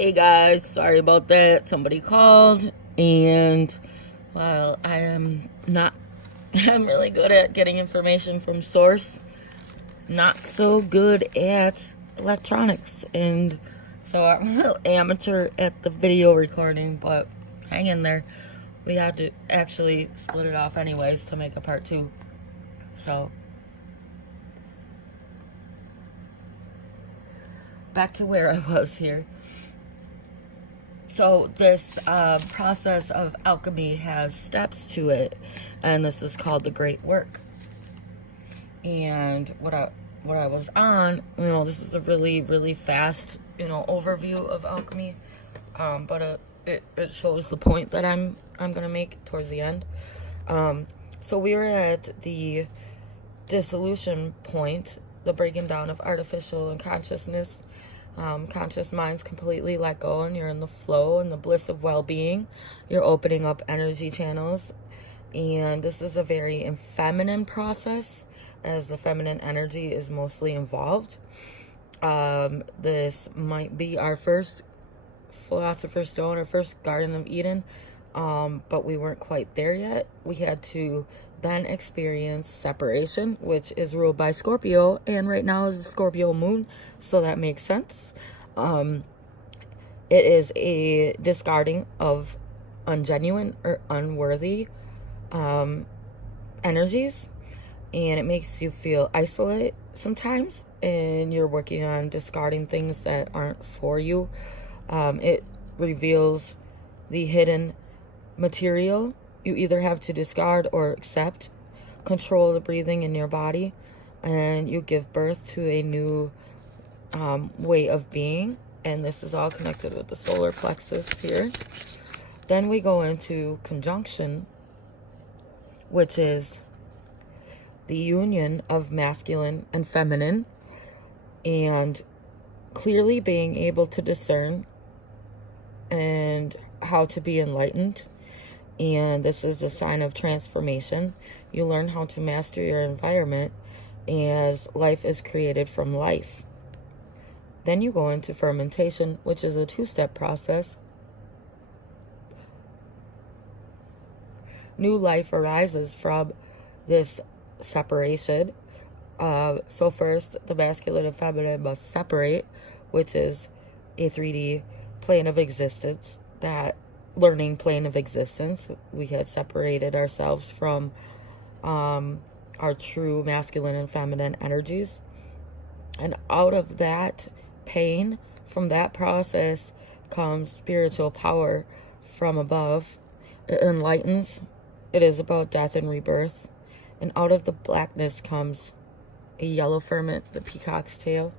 Hey guys, sorry about that. Somebody called, and well, I am not, I'm really good at getting information from source, not so good at electronics, and so I'm a little amateur at the video recording, but hang in there. We had to actually split it off anyways to make a part 2. So, back to where I was here. So this process of alchemy has steps to it, and this is called the Great Work. And what I was on, this is a really fast, overview of alchemy, but it shows the point that I'm gonna make towards the end. So we were at the dissolution point, the breaking down of artificial and consciousness. Conscious minds completely let go, and you're in the flow and the bliss of well-being. You're opening up energy channels, and this is a very feminine process, as the feminine energy is mostly involved. This might be our first Philosopher's Stone, our first Garden of Eden, but we weren't quite there yet. We had to then experience separation, which is ruled by Scorpio, and right now is the Scorpio moon, so that makes sense. It is a discarding of ungenuine or unworthy energies, and it makes you feel isolated sometimes, and you're working on discarding things that aren't for you. It reveals the hidden material you either have to discard or accept. Control the breathing in your body, and you give birth to a new way of being, and this is all connected with the solar plexus here. Then we go into conjunction, which is the union of masculine and feminine, and clearly being able to discern and how to be enlightened. And this is a sign of transformation. You learn how to master your environment, as life is created from life. Then you go into fermentation, which is a 2-step process. New life arises from this separation. So first, the masculine and feminine must separate, which is a 3D plane of existence, that learning plane of existence. We had separated ourselves from our true masculine and feminine energies. And out of that pain, from that process, comes spiritual power from above. It enlightens. It is about death and rebirth. And out of the blackness comes a yellow ferment, the peacock's tail.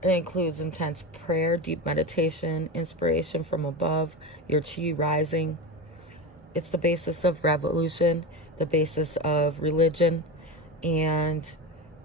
It includes intense prayer, deep meditation, inspiration from above, your chi rising. It's the basis of revolution, the basis of religion, and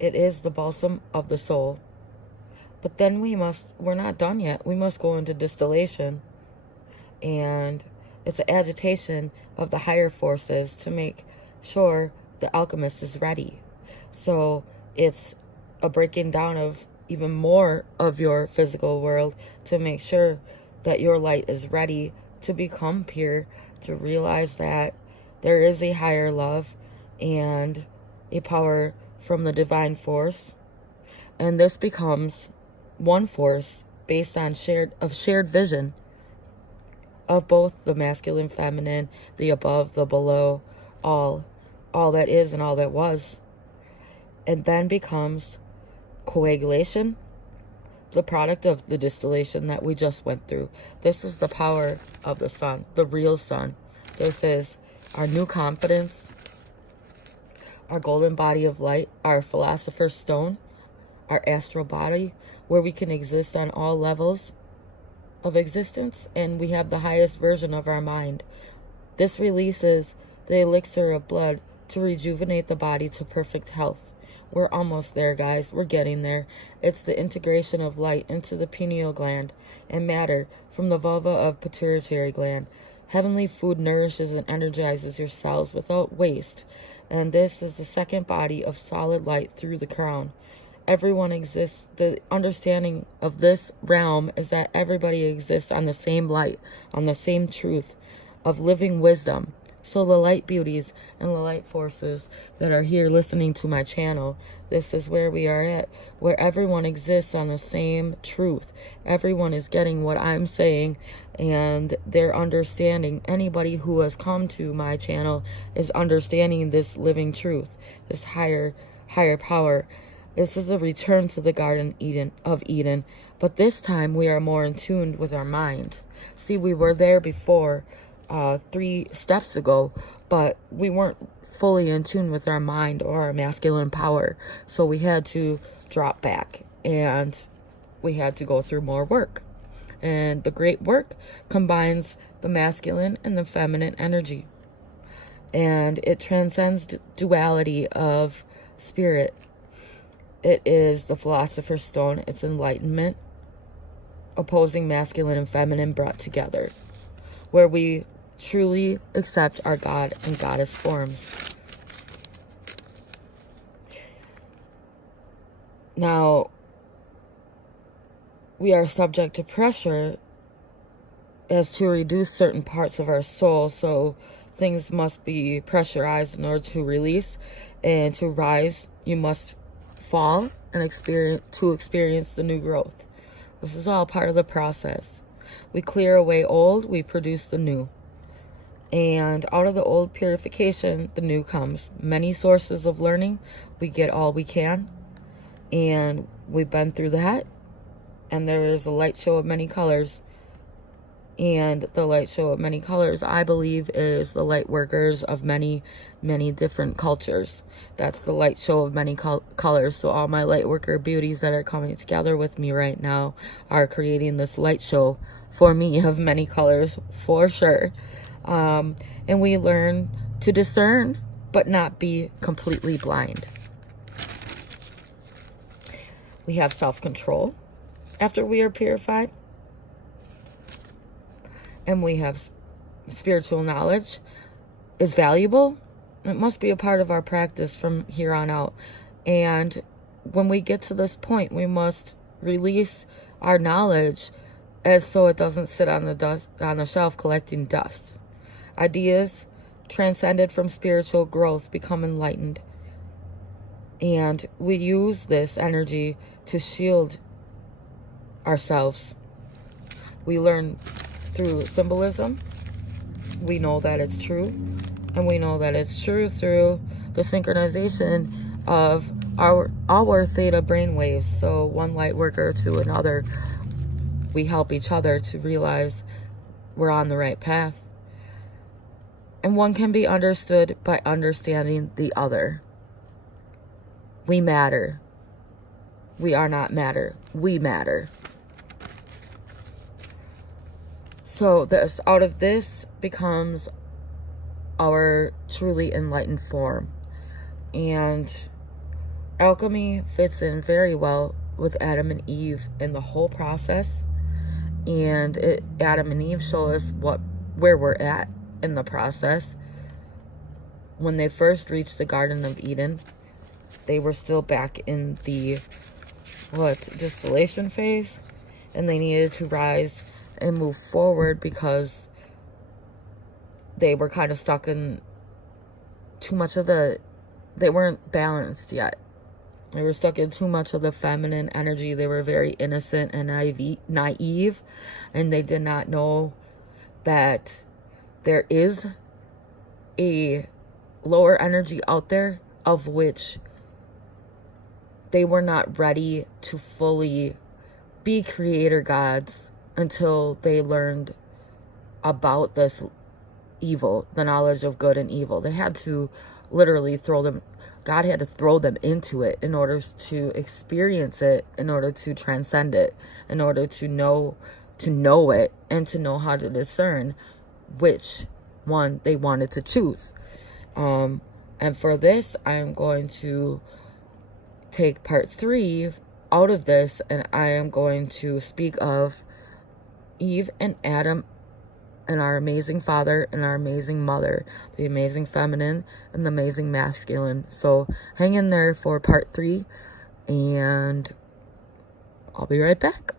it is the balsam of the soul. But then we're not done yet. We must go into distillation, and it's an agitation of the higher forces to make sure the alchemist is ready. So it's a breaking down of even more of your physical world to make sure that your light is ready to become pure, to realize that there is a higher love and a power from the divine force. And this becomes one force based on shared vision of both the masculine, feminine, the above, the below, all that is and all that was. And then becomes coagulation, the product of the distillation that we just went through. This is the power of the sun, the real sun. This is our new confidence, our golden body of light, our philosopher's stone, our astral body, where we can exist on all levels of existence, and we have the highest version of our mind. This releases the elixir of blood to rejuvenate the body to perfect health. We're almost there, guys. We're getting there. It's the integration of light into the pineal gland and matter from the vulva of pituitary gland. Heavenly food nourishes and energizes your cells without waste. And this is the second body of solid light through the crown. Everyone exists. The understanding of this realm is that everybody exists on the same light, on the same truth of living wisdom. So the light beauties and the light forces that are here listening to my channel, this is where we are at, where everyone exists on the same truth. Everyone is getting what I'm saying, and they're understanding. Anybody who has come to my channel is understanding this living truth, this higher power. This is a return to the Garden of Eden, but this time we are more in tune with our mind. See, we were there before, 3 steps ago, but we weren't fully in tune with our mind or our masculine power. So we had to drop back and we had to go through more work. And the great work combines the masculine and the feminine energy. And it transcends duality of spirit. It is the Philosopher's Stone. It's enlightenment, opposing masculine and feminine brought together, where we truly accept our God and Goddess forms. Now, we are subject to pressure as to reduce certain parts of our soul, so things must be pressurized in order to release, and to rise, you must fall and experience the new growth. This is all part of the process. We clear away old, we produce the new. And out of the old purification, the new comes. Many sources of learning, we get all we can. And we've been through that. And there is a light show of many colors. And the light show of many colors, I believe, is the light workers of many, many different cultures. That's the light show of many colors. So all my light worker beauties that are coming together with me right now are creating this light show for me of many colors, for sure. And we learn to discern, but not be completely blind. We have self-control after we are purified. And we have spiritual knowledge is valuable. It must be a part of our practice from here on out. And when we get to this point, we must release our knowledge as so it doesn't sit on the shelf collecting dust. Ideas transcended from spiritual growth become enlightened. And we use this energy to shield ourselves. We learn through symbolism. We know that it's true. And we know that it's true through the synchronization of our theta brainwaves. So one light worker to another, we help each other to realize we're on the right path. And one can be understood by understanding the other. We matter. We are not matter. We matter. So this, out of this becomes our truly enlightened form. And alchemy fits in very well with Adam and Eve in the whole process. And Adam and Eve show us where we're at in the process. When they first reached the Garden of Eden, they were still back in the distillation phase, and they needed to rise and move forward because they were kind of stuck in too much of they weren't balanced yet. They were stuck in too much of the feminine energy. They were very innocent and naive, and they did not know that there is a lower energy out there of which they were not ready to fully be creator gods until they learned about this evil, the knowledge of good and evil. They had to literally God had to throw them into it in order to experience it, in order to transcend it, in order to know it, and to know how to discern which one they wanted to choose. And for this, I'm going to take part 3 out of this, and I am going to speak of Eve and Adam and our amazing father and our amazing mother, the amazing feminine and the amazing masculine. So hang in there for part 3. And I'll be right back.